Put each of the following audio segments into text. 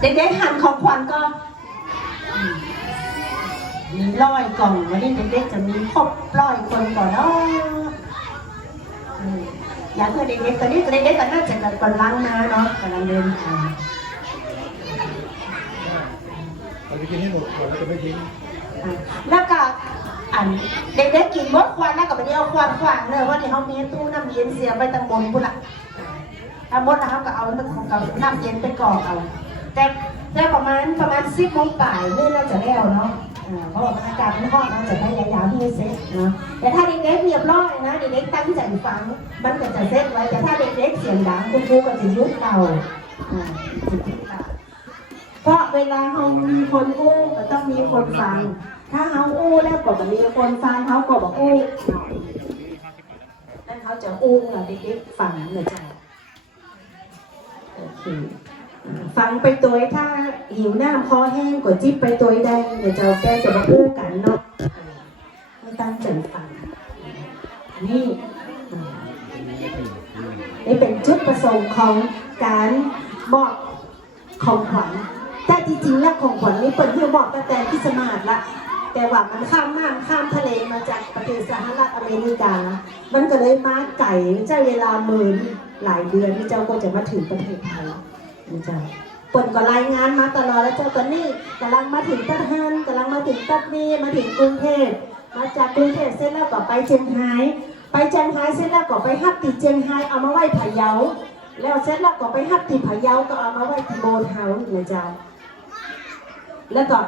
เด็กๆหันของขวัญก็มีร้อยกล่องวันนี้เด็กๆจะมีครบร้อยคนก่อนเนาะอยากเพื่อเด็กๆตอนนี้เด็กๆก็น่าจะกำลังมาเนาะกำลังเดินทางเราจะกินให้หมดก่อนแล้วจะไม่ทิ้งอะแล้วก็อันเด็กๆกินมดควันแล้วก็ไปเอาควันขวางเลยว่าที่เขามีตู้น้ำเย็นเสียไปตังบนพุ่นละ ถ้ามดนะครับก็เอาของกับน้ำเย็นไปกรอกเอา แต่แต่ประมาณประมาณสิบโมงบ่ายนี่น่าจะแล้วเนาะอ่าเพราะว่าอากาศมันร้อนน่าจะได้ยาวๆที่เซ็ตเนาะแต่ถ้าเด็กๆเรียบร้อยนะเด็กๆตั้งใจฟังมันก็จะเซ็ตไว้แต่ถ้าเด็กๆเสียงดังคุณครูก็จะยุดเราเพราะเวลาเขามีคนอู้ก็ต้องมีคนฟัง ถ้าเขาอู้แล้วก็จะมีคนฟังเขาก็บอกอู้นั่นเขาจะอู้เหรอเด็กๆฟังเหรอจ้ะ ฟังไปตัวถ้าหิวหน้ำคอแห้งก็จิบไปตัวได้เดี๋ยวจะแก้จะมาอู้กันเนาะไม่ตั้งใจฟังนี่นี่เป็นจุดประสงค์ของการมอบของขวัญแต่จริงๆแล้วของขวัญนี่เปิดเพื่อบอกตั้งแต่ที่สมาร์ทละแต่ว่ามันข้ามน้ำข้ามทะเลมาจากประเทศสหรัฐอเมริกา มันก็เลยมาไก่เจ้เวลาหมื่น หลายเดือนนี่เจ้าก็จะมาถึงประเทศไทยนี่เจ้าปิดก็รายงานมาตลอดแล้วเจ้าก็นี่กำลังมาถึงตัดฮันกำลังมาถึงตัดนี่มาถึงกรุงเทพมาจากกรุงเทพเสร็จแล้วก็ไปเชียงรายไปเชียงรายเสร็จแล้วก็ไปฮับติเชียงรายเอามาไหว้พะเยาแล้วเสร็จแล้วก็ไปฮับที่พะเยาก็เอามาไหว้ที่โบสถ์เฮาส์นะเจ้าแล้วก็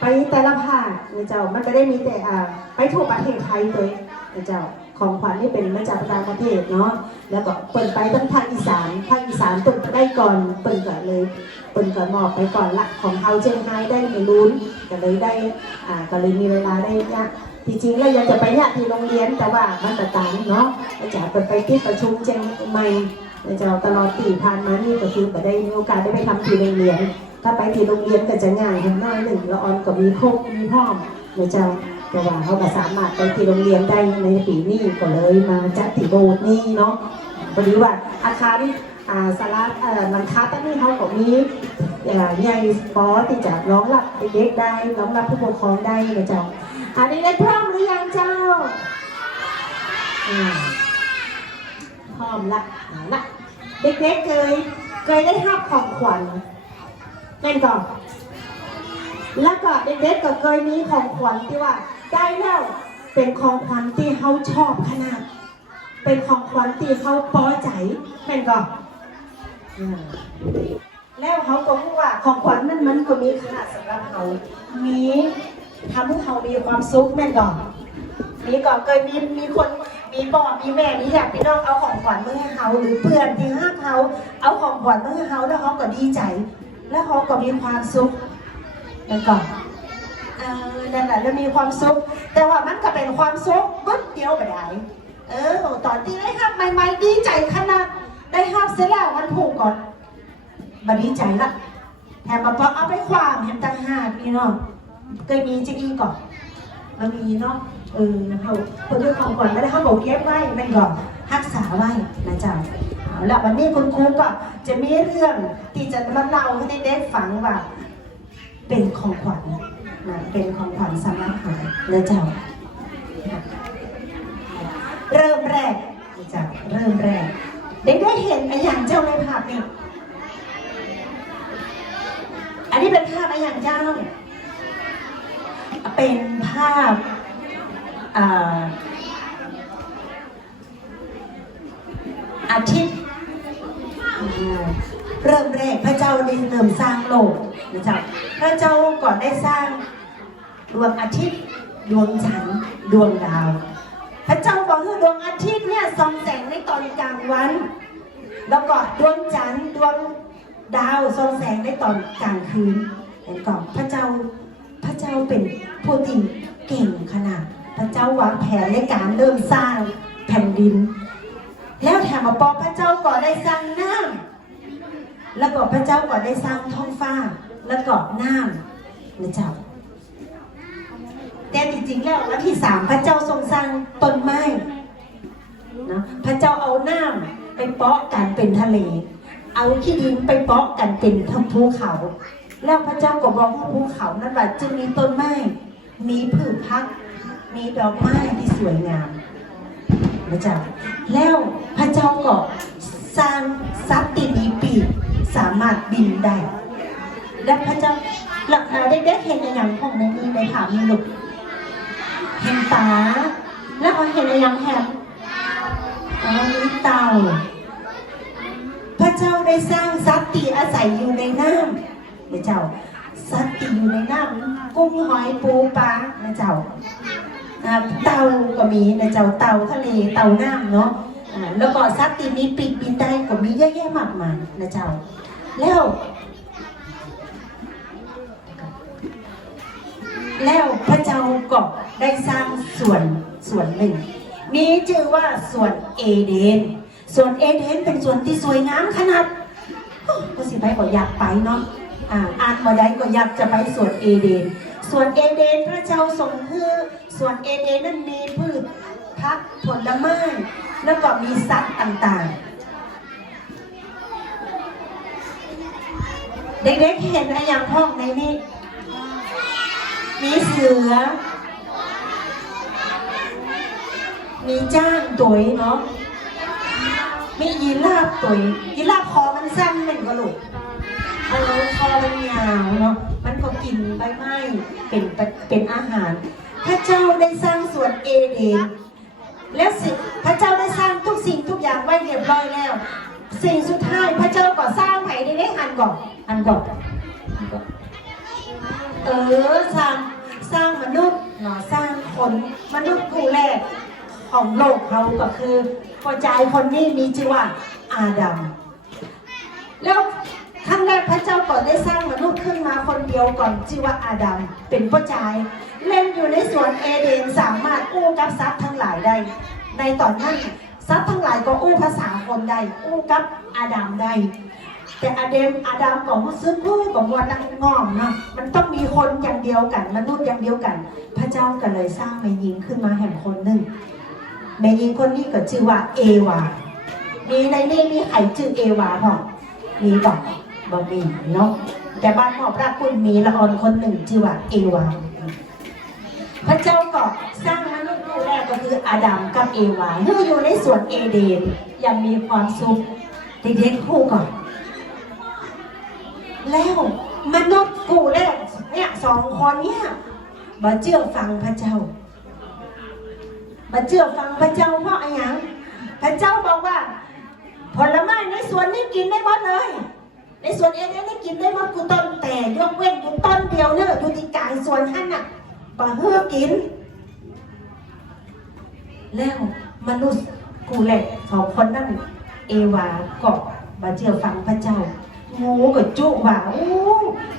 ไปแต่ละภาคนะเจ้ามันก็ได้มีแต่อ่าไปทั่วประเทศไทยเลยนะเจ้า ของขวัญนี่เป็นมาจากต่างประเทศเนาะแล้วก็เปิดไปทั้งภาคอีสานภาคอีสานเปิดได้ก่อนเปิดก่อนเลยเปิดก่อนหมอบไปก่อนละของเฮาเชียงรายได้ไม่ลุ้นก็เลยได้อ่าก็เลยมีเวลาได้เนี่ยที่จริงแล้วอยากจะไปเนี่ยที่โรงเรียนแต่ว่ามันตะตันเนาะอาจารย์เปิดไปที่ประชุมเชียงใหม่นะเจ้าตลอดปีผ่านมานี่ก็คือก็ได้มีโอกาสได้ไปทำที่โรงเรียน ถ้าไปที่โรงเรียนก็จะง่ายอย่างน้อยหนึ่งละออนก็มีครบมีพร้อมนะเจ้า แต่ว่าเขาก็สามารถไปที่โรงเรียนได้ในปีนี้ก็เลยมาจัดที่โบสถ์นี่เนาะพอดีว่าอาคารอ่าสาราเอ่อหลังคาตั้งนี่เขาก็มีเอ่อใหญ่พอที่จะรองรับเด็กได้รองรับผู้ปกครองได้นะเจ้าอันนี้ได้พร้อมหรือยังเจ้าพร้อมละเอาละเด็กๆเคยเคยได้รับของขวัญเล่นก่อนแล้วก็เด็กๆก็เคยมีของขวัญที่ว่า ได้แล้วเป็นของขวัญที่เขาชอบขนาด เป็นของขวัญที่เขาพอใจเป็นก่อนแล้วเขาก็พูดว่าของขวัญนั้นมันก็มีขนาดสำหรับเขามีทำให้เขามีความสุขแม่นก่อนมีก่อนเคยมีมีคนมีพ่อมีแม่มีญาติพี่น้องเอาของขวัญมาให้เขาหรือเพื่อนที่ห้าเขาเอาของขวัญมาให้เขาแล้วเขาก็ดีใจ แล้วเขาก็มีความสุขแล้วก็เออ นั่นแหละแล้วมีความสุข แต่ว่ามันก็เป็นความสุขบึ๊บเดียวไปได้เออ ตอนที่ได้ห้ามใหม่ๆดีใจขนาดได้ห้ามเสร็จแล้วมันผูกก่อนมาดีใจละแถมมาพอเอาไปความแถมต่างหากนี่เนาะเคยมีจะอีก่อนมันมีเนาะเออเขาคนที่ของก่อนไม่ได้เขาบอกเก็บไว้ไม่ก่อนรักษาไว้นะจ๊ะเอาละวันนี้คุณครูก็จะมีเรื่องที่จะมาเล่าให้เด็กๆฟังว่า เป็นของขวัญ นะเป็นของขวัญสำหรับหานะเจ้า เริ่มแรกจ้าเริ่มแรกเด็กได้เห็นอะไรอย่างเจ้าในภาพนี่อันนี้เป็นภาพอะไรอย่างเจ้า เป็นภาพอาอาทิตย์เริ่มแรกพระเจ้าได้เริ่มสร้างโลกนะจ๊ะพระเจ้าก่อนได้สร้าง ดวงอาทิตย์ ดวงจันทร์ดวงดาว พระเจ้าบอกว่าดวงอาทิตย์เนี่ยส่องแสงในตอนกลางวัน แล้วก็ดวงจันทร์ดวงดาวส่องแสงในตอนกลางคืนเห็นก่อนพระเจ้าพระเจ้าเป็นผู้ที่เก่งขนาด พระเจ้าวางแผนในการเริ่มสร้างแผ่นดิน แล้วแถมมาบอกพระเจ้าก็ได้สร้างน้ำแล้วก็พระเจ้าก็ได้สร้างท้องฟ้า แล้วก็น้ำนะเจ้า แต่จริงๆแล้ววันที่สามพระเจ้าทรงสร้างต้นไม้นะพระเจ้าเอาน้ำไปไปเปาะกันเป็นทะเล เอาขี้ดินไปเปาะกันเป็นทั้งภูเขา แล้วพระเจ้าก็บอกว่าภูเขานั้นว่าจึงมีต้นไม้ มีพืชพัก มีดอกไม้ที่สวยงามพระเจ้าแล้วพระเจ้าก็สร้างทรัพย์ที่มีปีสามารถบินได้ และพระเจ้าหลักได้ได้เห็นในอย่างของในนี้ในถามมีลูก เห็นตา แล้วก็เห็นในอย่างแฮมอ๋อมีเต่า พระเจ้าได้สร้างสัตว์ที่อาศัยอยู่ในน้ำพระเจ้า สัตว์ที่อยู่ในน้ำกุ้งหอยปูปลาพระเจ้าเต่าก็มีนะเจ้าเต่าทะเลเต่าน้ำเนาะแล้วก็สัตว์ที่มีปีกบินได้ก็มีเยอะแยะมากมายนะเจ้า แล้ว แล้วพระเจ้าก็ได้สร้างส่วนส่วนหนึ่ง มีชื่อว่าส่วนเอเดน ส่วนเอเดนเป็นส่วนที่สวยงามขนาดโอ้ผู้สิไปก็อยากไปเนาะอ่าอ่านมาได้ก็อยากจะไปส่วนเอเดน ส่วนเอเดนพระเจ้าทรงคือส่วนเอเดนนั้นมีพืชพักผลไม้แล้วก็มีสัตว์ต่างๆ เด็กๆเห็นอะไรอย่างห้องในนี้ มีเสือ มีจ้างตุ๋ยเนาะ มียีราฟตุ๋ยยีราฟคอมันสั้นเหมือนกระโหลกเออคอมันยาวเนาะ มันก็กินใบไม้เป็นเป็นอาหาร พระเจ้าได้สร้างสวนเอเดนแล้วสิพระเจ้าได้สร้างทุกสิ่งทุกอย่างไว้เรียบร้อยแล้ว สิ่งสุดท้ายพระเจ้าก็สร้างไผ่ได้ได้หันก่อนหันก่อนหันก่อน เออสร้างสร้างมนุษย์เนาะสร้างคนมนุษย์ผู้แรกของโลกเขาก็คือพระเจ้าคนนี้มีชื่อว่าอาดัมแล้วครั้งแรกพระเจ้าก่อนได้สร้างมนุษย์ขึ้นมาคนเดียวก่อนชื่อว่าอาดัมเป็นพ่อชายเล่นอยู่ในสวนเอเดนสามารถอู้กับทรัพย์ทั้งหลายได้ ในตอนนั้นทรัพย์ทั้งหลายก็อู้ภาษาคนได้อู้กับอาดัมได้ แต่อาเดมอาดัมของมุสลิมด้ยของวัวนังงอมเนาะมันต้องมีคนอย่างเดียวกันมนุษย์อย่างเดียวกัน พระเจ้าก็เลยสร้างแม่หญิงขึ้นมาแห่งคนหนึ่งแม่หญิงคนนี้ก็ชื่อว่าเอวา มีในนี้มีใครชื่อเอวาเปล่ามีบอกบ่มีเนาะแต่บ้านหมอพระคุณมีละออนคนหนึ่งชื่อว่าเอวา พระเจ้าก็สร้างมนุษย์คู่แรกก็คืออาดัมกับเอวาเมื่ออยู่ในสวนเอเดนยังมีความสุขเด็กๆคู่ก่อน แล้วมนุษย์กูแรกเนี่ยสองคนเนี่ยมาเชื่อฟังพระเจ้ามาเชื่อฟังพระเจ้าเพราะอะไรอย่างพระเจ้าบอกว่า ผลไม้ในสวนนี่กินได้หมดเลย ในสวนเอเดนนี่กินได้หมดกูต้นแต่ยกเว้นอยู่ต้นเดียวเนี่ยอยู่ที่กลางสวนท่านน่ะปลาเพื่อกิน แล้วมนุษย์กูแหละสองคนนั่นเอวาก็มาเชื่อฟังพระเจ้า งูก็จุว่าโอ้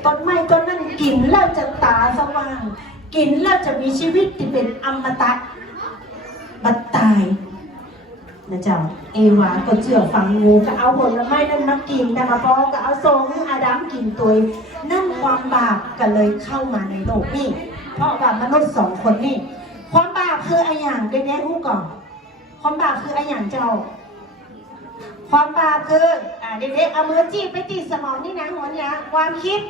ต้นไม้ต้นนั้นกินแล้วจะตาสว่าง กินแล้วจะมีชีวิตที่เป็นอมตะบัดตายนะเจ้าเอวาก็เชื่อฟังงูก็เอาผลไม้นั้นมากินแต่มาพอก็เอาโซงอาดัมกินตัวนั่นความบาปก็เลยเข้ามาในโลกนี่ เพราะว่ามนุษย์สองคนนี่ ความบาปคืออะไรอย่างเด็กๆรู้ก่อน ความบาปคืออะไรอย่างเจ้า ความบาปคือ เด็กๆเอามือจี้ไปตีสมองนี่นะหัวเนี่ยความคิด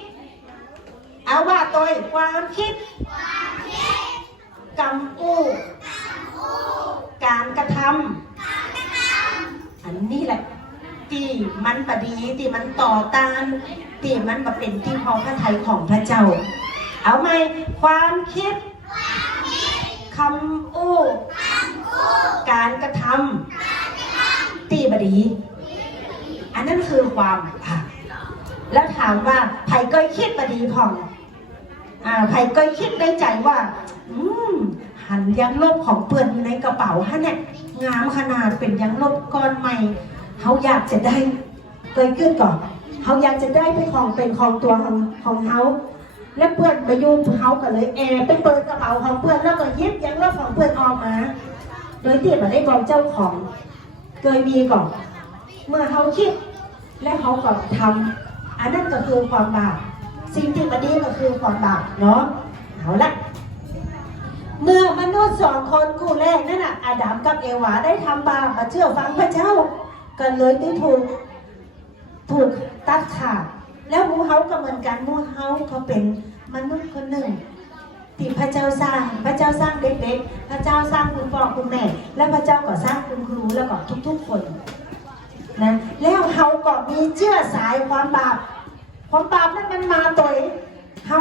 เอาว่าตัวความคิดกำอู้การกระทำอันนี้แหละที่มันปดีที่มันต่อต้านที่มันมาเป็นที่พอพระทัยของพระเจ้า เอาไหมความคิดคำอู้การกระทำตีบดี นนั้นคือความบาปแล้วถามว่าไผ่เคยคิดบดีผ่องอ่าไผ่เคยคิดในใจว่า อืมหันยังลบของเปื่อนอยู่ในกระเป๋าฮะเนี่ยงามขนาดเป็นยังลบก้อนใหม่เขาอยากจะได้เคยขึ้นก่อนเขาอยากจะได้เป็นของเป็นของตัวของของเขาและเพื่อนไปอยุ่เขาก็เลยแอบไปเปิดกระเป๋าของเพื่อนแล้วก็หยิบยังลบของเพื่อนออกมา โดยที่ไม่ได้บอกเจ้าของเคยมีก่อนเมื่อเขาคิด และเขาก็ทำอันนั้นก็คือความบาปสิ่งที่บดีก็คือความบาปเนาะเอาละเมื่อมนุษย์สองคนคู่แรกนั่นน่ะอาดัมกับเอวาได้ทำบาปมาเชื่อฟังพระเจ้าก็เลยได้ถูกถูกตัดขาดแล้วมูเฮาก็เหมือนกันมูเฮาเขาเป็นมนุษย์คนหนึ่งที่พระเจ้าสร้างพระเจ้าสร้างเด็กๆพระเจ้าสร้างคุณพ่อคุณแม่ และพระเจ้าก็สร้างคุณครูแล้วก็ทุกๆคน นะแล้วเฮาก็มีเชื่อสายความบาปความบาปนั้นมันมาตัวเองเฮา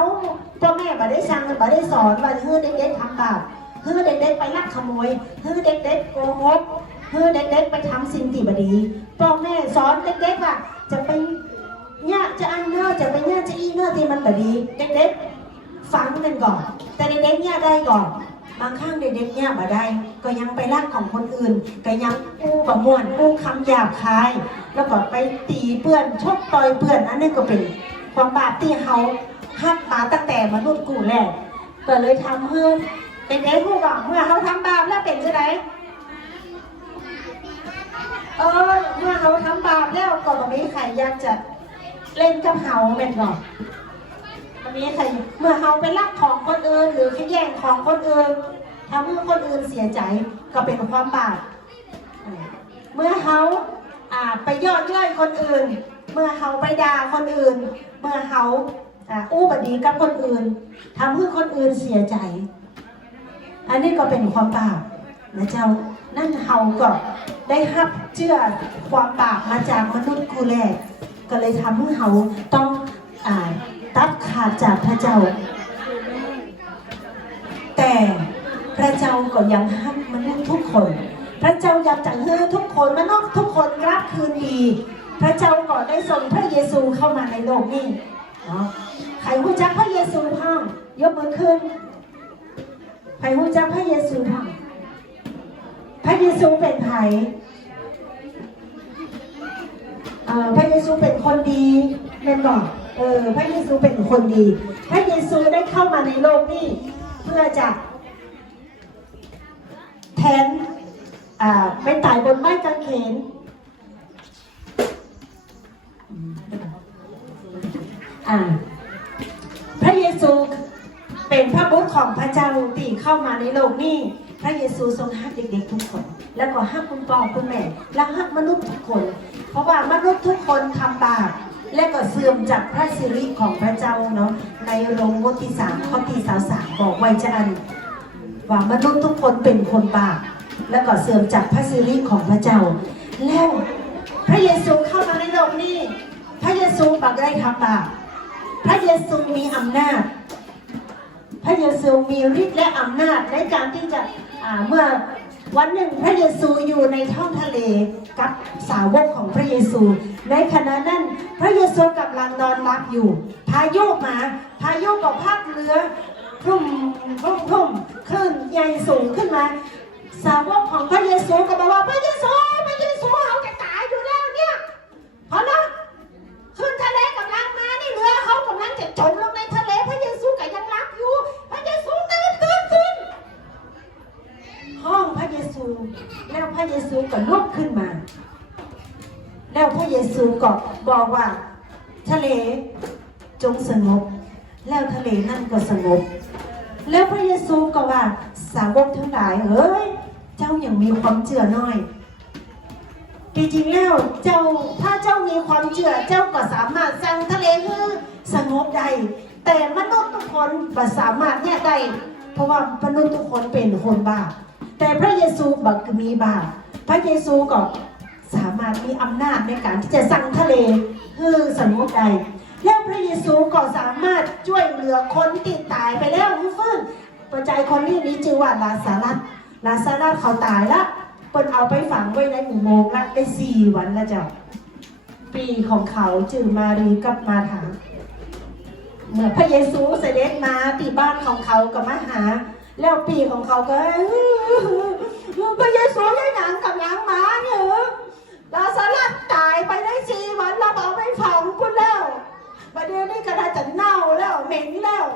พ่อแม่บ่ได้สั่งบ่ได้สอนว่าเฮ้อเด็กๆทำบาปเฮ้อเด็กๆไปลักขโมยเฮ้อเด็กๆโกหกเฮ้อเด็กๆไปทำสิ่งที่บ่ดีพ่อแม่สอนเด็กๆว่าจะไปเนี่ยจะอันเนอจะไปเนี่ยจะอีเนอที่มันบ่ดีเด็กๆฟังกันก่อน แต่เด็กๆเนี่ยได้ก่อน บางครั้งเด็กๆเนี่ยมาได้ ก็ยังไปรักของคนอื่น ก็ยังอู้ประมวลอู้คำหยาบคาย แล้วก็ไปตีเพื่อนชกต่อยเพื่อนอันนี้ก็เป็นความบาปที่เขาหักมาตั้งแต่มนุษย์กูแรกก็เลยทำให้เด็กๆผู้บอกเมื่อเขาทำบาปแล้วเป็นจะไงเออเมื่อเขาทำบาปแล้วก็ไม่มีใครอยากจะเล่นกับเขาแม่นก่ อันมีใครเมื่อเขาไปลักของคนอื่น หรือขแย่งของคนอื่นทำให้คนอื่นเสียใจก็เป็นความบาปเมื่อเขาอ่าไปยอดย่อยคนอื่น เมื่อเขาไปด่าคนอื่น เมื่อเขาอ่าอู้บดีกับคนอื่นทำให้คนอื่นเสียใจ อันนี้ก็เป็นความบาปนะเจ้านั่นเขาก็ได้รับเชื่อความบาปมาจากมนุษย์คู่แรกก็เลยทำให้เขาต้องอ่า ตัดขาดจากพระเจ้า แต่พระเจ้าก็ยังให้มนุษย์ทุกคน พระเจ้าอยากจะให้ทุกคนมนุษย์ทุกคนรับคืนดี พระเจ้าก็ได้ส่งพระเยซูเข้ามาในโลกนี้ใครรู้จักพระเยซูบ้างยกมือขึ้นใครรู้จักพระเยซูบ้างพระเยซูเป็นใครเอ่พระเยซูเป็นคนดีแม่นบอก เออพระเยซูเป็นคนดี พระเยซูได้เข้ามาในโลกนี้ เพื่อจะแทนอ่าไปตายบนไม้กางเขนอ่าพระเยซูเป็นพระบุตรของพระเจ้าตีเข้ามาในโลกนี้ พระเยซูทรงฮักเด็กๆทุกคน แล้วก็ฮักคุณพ่อคุณแม่ และฮักมนุษย์ทุกคน เพราะว่ามนุษย์ทุกคนทำบาป และก็เสื่อมจากพระสิริของพระเจ้าเนาะในโรงบทที่สามข้อที่สาวสามบอกไว้จะอันว่ามนุษย์ทุกคนเป็นคนบาปและก็เสื่อมจากพระสิริของพระเจ้า แล้วพระเยซูเข้ามาในโลกนี้ พระเยซูบักได้ทำบาปพระเยซูมีอำนาจ พระเยซูมีฤทธิ์และอำนาจในการที่จะเมื่อ วันหนึ่งพระเยซูอยู่ในท้องทะเลกับสาวกของพระเยซู ในขณะนั้นพระเยซูกำลังนอนหลับอยู่ พายุมา พายุก็พัดเรือพรุ่มพรุ่มพรุ่มคลื่นใหญ่สูงขึ้นมา สาวกของพระเยซูก็บอกว่าพระเยซูพระเยซูเขาจะตายอยู่แล้วเนี่ยเพราะนะขึ้นทะเลกำลังมานี่เรือเขากำลังจะจมลงในทะเลพระเยซูก็ยังรับอยู่ พระเยซูตื่นตื่นตื่นห้องพระเยซูแล้วพระเย ซูก็ลุกขึ้นมา แล้วพระเยซูก็บอกว่า ทะเลจงสงบ แล้วทะเลนั่นก็สงบ แล้วพระเยซูก็ว่าสาวกทั้งหลายเฮ้ย เจ้ายังมีความเชื่อน้อยจริงๆแล้วเจ้าถ้าเจ้ามีความเชื่อเจ้าก็สามารถสั่งทะเลให้สงบได้แต่มนุษย์ทุกคนก็สามารถเนี่ยได้เพราะว่ามนุษย์ทุกคนเป็นคนบาปแต่พระเยซูบักมีบาป พระเยซูก็สามารถมีอำนาจในการที่จะสั่งทะเลให้สงบได้และพระเยซูก็สามารถช่วยเหลือคนที่ตายไปแล้วฟื้นปัจจัยคนนี้มีชื่อว่าลาซารัสลาซารัสเขาตายแล้วเปิ้นเอาไปฝังไว้ในอุโมงค์ละได้สี่วันล้วเจ้าปีของเขาจือมารีกับมาถามเมื่อพระเยซูเสด็จมาตีบ้านของเขากับมาหา แล้วปีของเขาก็ พระเยซูยังหนังกำลังหมาเนี่ยลาซารัสตายไปได้สี่วันเราเอาไปฝังพุ่นแล้วประเดี๋ยวนี้ก็ได้จะเน่าแล้วเหม็นแล้ว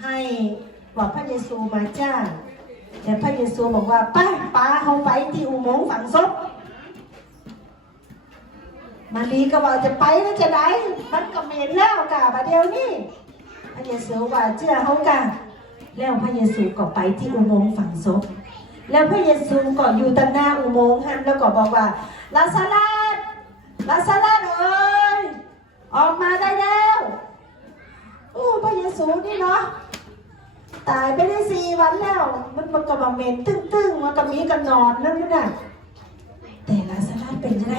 ให้บอกพระเยซูมาจ้าแต่พระเยซูบอกว่าไปป้าเขาไปที่อุโมงค์ฝังศพมารีก็ว่าจะไปแล้วจะได้มันก็เหม็นแล้วกะประเดี๋ยวนี้พระเยซูว่าเชื่อเขากะ แล้วพระเยซูก็ไปที่อุโมงค์ฝังศพแล้วพระเยซูก็อยู่ตั้งหน้าอุโมงค์หันแล้วก็บอกว่าลาซาลัสลาซาลัสเอ้ยออกมาได้แล้วโอ้พระเยซูนี่เนาะตายไปได้สี่วันแล้ว มันมันก็มาเม็นตึ้งๆมันก็มีกันนอนนั่นไม่ได้แต่ลาซาลัสเป็นยังไง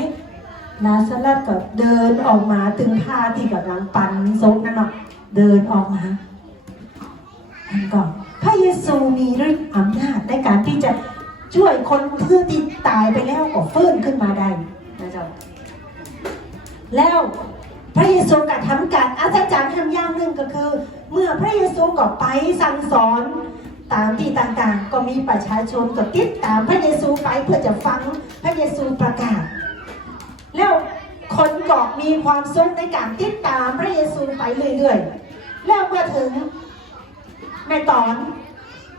ลาซาลัสก็เดินออกมาถึงท่าที่กำลังปันซกนั่นเนาะเดินออกมา ก่อนพระเยซูมีฤทธิ์อำนาจในการที่จะช่วยคนเพื่อที่ตายไปแล้วก็ฟื้นขึ้นมาได้นะเจ้าแล้วพระเยซูก็ทำการอัศจรรย์ทำอย่างหนึ่งก็คือ เมื่อพระเยซูก็ไปสั่งสอนตามที่ต่างๆ ก็มีประชาชนก็ติดตามพระเยซูไปเพื่อจะฟังพระเยซูประกาศ แล้วคนก็มีความสุขในการติดตามพระเยซูไปเรื่อยๆ แล้วเมื่อถึง แม่ตอน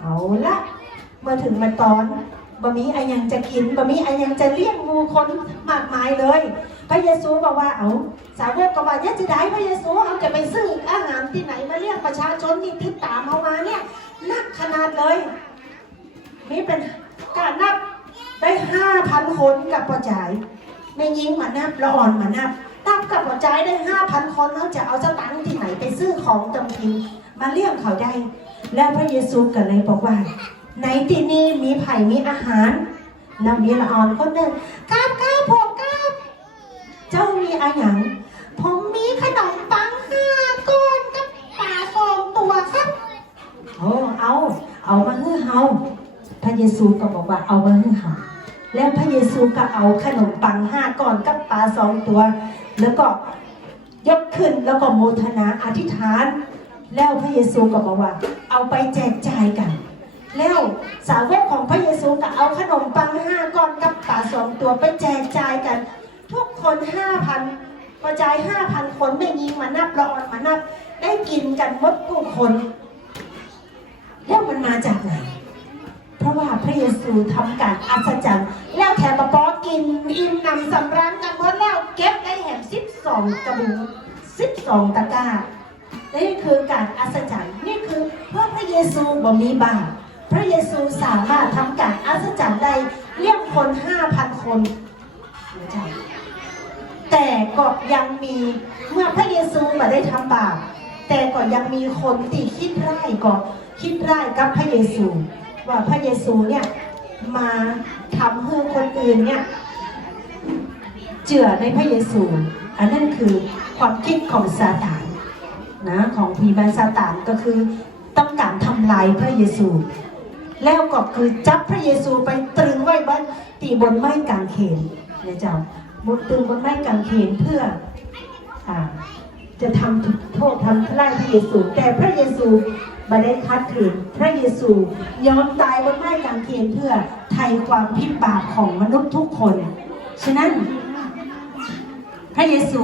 เอาละเมื่อถึงแม่ตอนบะมีอะไรยังจะกินบะมีอะไรยังจะเลี้ยงหมูคนมากมายเลย พระเยซูบอกว่าเอาสาวกก็ว่าเนี่ยจะได้พระเยซูเอาจะไปซื้ออาหารที่ไหนมาเลี้ยงประชาชนที่ติดตามเอามาเนี่ยนักขนาดเลยนี่เป็นการนับได้ห้าพันคนกับประจายไม่ยิงมานับละอ่อนมานับนับกับประจายได้ห้าพันคนเขาจะเอาสตังค์ที่ไหนไปซื้อของจำกินมาเลี้ยงเขาได้ แล้วพระเยซูก็เลยบอกว่า ในที่นี้มีไผ่มีอาหาร แล้วมีละอ่อนคนหนึ่งกราบกราบผมกราบเจ้ามีอะไรอย่างผมมีขนมปังห้าก้อนกับปลาสองตัวครับโอ้เอาเอามาให้เฮาพระเยซูก็บอกว่าเอามาให้เฮาแล้วพระเยซูก็เอาขนมปังห้าก้อนกับปลาสองตัว แล้วก็ยกขึ้นแล้วก็โมทนาอธิษฐาน แล้วพระเยซูก็บอกว่า เอาไปแจกจ่ายกัน แล้วสาวกของพระเยซูก็เอาขนมปังห้าก้อนกับปลาสองตัวไปแจกจ่ายกัน ทุกคนห้าพันกระจายห้าพันคนไม่ยิงมานับละออนมานับ ได้กินกันหมดทุกคน แล้วมันมาจากไหน เพราะว่าพระเยซูทำการอัศจรรย์ แล้วแถมปอกินอิ่มนำสำราญกันหมดแล้วเก็บได้แหมสิบสองกระบุงสิบสองตะกร้า นี่คือการอัศจรรย์นี่คือเพราะพระเยซูบ่มีบาปพระเยซูสามารถทำการอัศจรรย์ได้เลี้ยงคนห้าพันคนแต่ก็ยังมีเมื่อพระเยซูมาได้ทำบาปแต่ก็ยังมีคนที่คิดร้ายก็คิดร้ายกับพระเยซู ว่าพระเยซูเนี่ยมาทำให้คนอื่นเนี่ยเจือในพระเยซู อันนั้นคือความคิดของซาตาน นะของผีมารซาตานก็คือต้องการทำลายพระเยซู แล้วก็คือจับพระเยซูไปตรึงไว้บนตีบนไม้กางเขนนะเจ้าบนตรึงบนไม้กางเขนเพื่ออจะทำโทษทำลายพระเยซู แต่พระเยซูไม่ได้คัดขืนพระเยซูยอมตายบนไม้กางเขนเพื่อไถ่ความพิบาปของมนุษย์ทุกคน ฉะนั้น พระเยซู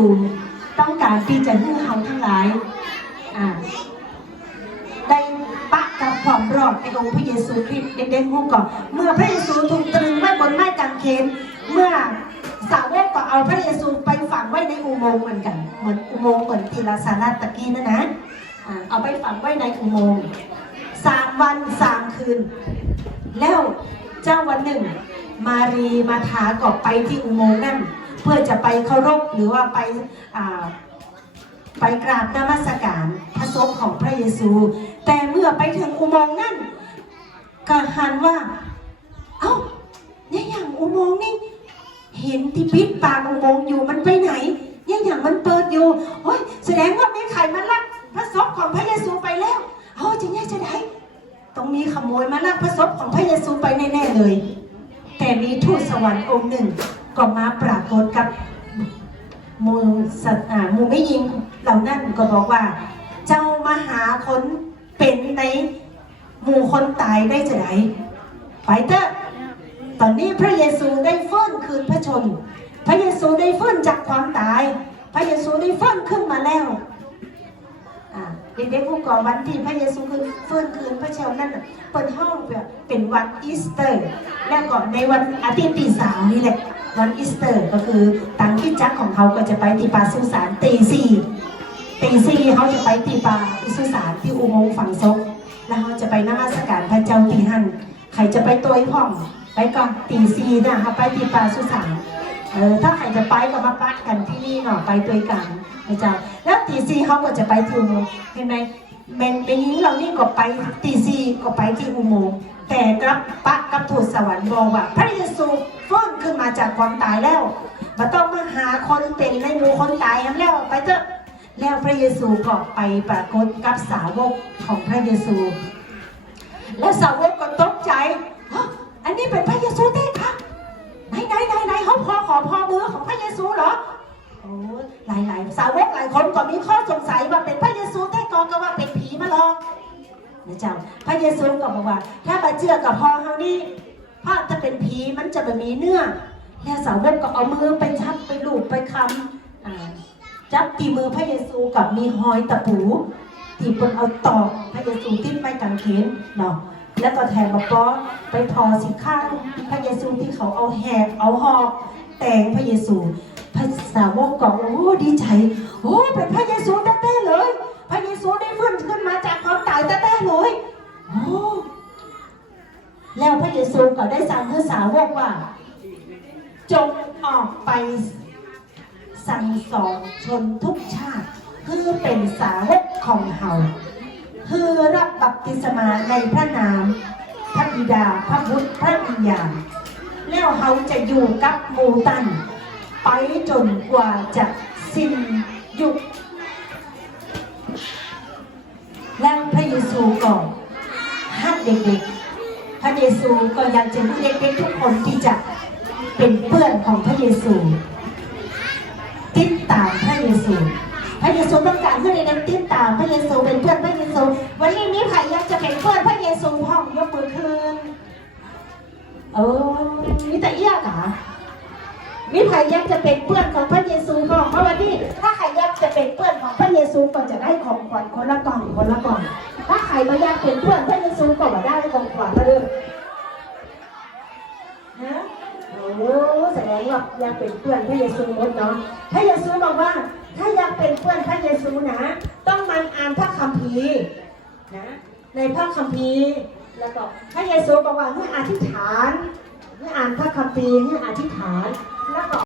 ต้องการที่จะให้เราทั้งหลาย อ่าได้ปะกับความรอดในองค์พระเยซูคริสต์เด็กๆหูก่อนเมื่อพระเยซูถูกตรึงไว้บนไม้กางเขนเมื่อสาวกก็เอาพระเยซูไปฝังไว้ในอุโมงค์เหมือนกัน เหมือนอุโมงค์เหมือนทีลาสาราตะกี้นะนะเอาไปฝังไว้ในอุโมงค์สามวันสามคืน แล้วเจ้าวันหนึ่ง มารีมาถาก็ไปที่อุโมงค์นั่นเพื่อจะไปเคารพหรือว่าไปอ่า ไปกราบนมัสการพระศพของพระเยซู แต่เมื่อไปถึงอุโมงค์นั่นก็หันว่า เอ้าเนี่ยอย่างอุโมงค์นี่เห็นที่ปิดปากอุโมงค์อยู่มันไปไหนเนี่ยอย่างมันเปิดอยู่โอ้ยแสดงว่ามีใครมาลักพระศพของพระเยซูไปแล้วเอาจะเนี่ยจะไหนต้องมีขโมยมาลักพระศพของพระเยซูไปแน่ๆเลย แต่มีทูตสวรรค์องค์หนึ่งก็มาปรากฏกับมูสัตว์อ่ามูไม่ยิง เหล่านั้นก็บอกว่า เจ้ามาหาคนเป็นในหมู่คนตายได้จะไหนไปเถอะตอนนี้พระเยซูได้ฟื้นคืนพระชน พระเยซูได้ฟื้นจากความตาย พระเยซูได้ฟื้นขึ้นมาแล้วอ่าเด็กๆผู้ก่อวันที่พระเยซูคือฟื้นคืนพระชนนั่นเปิดห้องเป็นวันอีสเตอร์ แล้วก็ในวันอาทิตย์ที่สามนี่แหละ วันอีสเตอร์ก็คือตังที่จักของเขาก็จะไปที่ปาสุสานตีสี่ตีสี่เขาจะไปที่ปาสุสานที่อุโมงค์ฝั่งศพแล้วเขาจะไปนมัสการพระเจ้าตีหันใครจะไปตัวห้องไปก่อนตีซีนะคะไปตีปาสุสานเออถ้าใครจะไปก็มาปัดกันที่นี่เนาะไปด้วยกันนะจ๊ะแล้วตีซีเขาก็จะไปที่อุโมงค์เห็นไหมเมนเป็นนี้เรานี่ก็ไปตีซีก็ไปที่อุโมงค์ แต่กลับปะกับทูตสวรรค์บอกว่า พระเยซูฟื้นขึ้นมาจากความตายแล้วมาต้องมาหาคนเป็นในหมู่คนตายแล้วไปเถอะแล้วพระเยซูก็ไปปรากฏกับสาวกของพระเยซู แล้วสาวกก็ตกใจอันนี้เป็นพระเยซูเต้ค่ะไหนไหนไหนไหนเขาพอขอพอมือของพระเยซูเหรอโอ้หลายหลายสาวกหลายคนก็มีข้อสงสัยว่าเป็นพระเยซูเต้กอนก็ว่าเป็นผีมาหลอก นะจ๊ะพระเยซูก็บอกว่า ถ้ามาเชื่อกับพอเฮานี่ภาพจะเป็นผีมันจะไม่มีเนื้อแล้วสาวกก็เอามือไปชับไปลูบไปคำจับตีมือพระเยซูกับมีหอยตะปูที่เพิ่นเอาตอกพระเยซูทิ้งไปกางเขนเนาะแล้วก็แทนมาป้อไปทอสิข้างพระเยซูที่เขาเอาแหกเอาหอกแต่งพระเยซู พระสาวกก็โอ้ดีใจโอ้เป็นพระเยซูแต้ๆเลย เลยโอ้แล้วพระเยซูก็ได้สั่งให้สาวกว่า จงออกไปสั่งสอนชนทุกชาติ คือเป็นสาวกของเฮาคือรับบัพติศมาในพระนาม พระบิดาพระบุตรพระวิญญาณแล้วเฮาจะอยู่กับมูตัน ไปจนกว่าจะสิ้นยุค แล้วพระเยซูก็ห้ามเด็กๆ พระเยซูก็อยากจะให้เด็กๆทุกคนที่จะเป็นเพื่อนของพระเยซู ติดตามพระเยซู พระเยซูต้องการให้เด็กๆติดตามพระเยซูเป็นเพื่อนพระเยซู วันนี้มีใครอยากจะเป็นเพื่อนพระเยซูห้องยกมือขึ้นเออมีแต่เอี้ยกะ มีใครอยากจะเป็นเพื่อนของพระเยซูห้องเพราะวันนี้ถ้าใครอยากจะเป็นเพื่อนของพระเยซูก็จะได้ของขวัญคนละกล่องคนละกล่อง ถ้าใครม่อยากเป็นเพื่อนพระเยซูก็มาได้ของขวัญมาเลยฮะโอ้แสดงว่าอยากเป็นเพื่อนพระเยซูหมดเนาะพระเยซูบอกว่า ถ้าอยากเป็นเพื่อนพระเยซูนะต้องมันอ่านพระคัมภีร์นะในพระคัมภีร์แล้วก็พระเยซูบอกว่าให้อธิษฐาน ให้อ่านพระคัมภีร์ให้อธิษฐานแล้วก็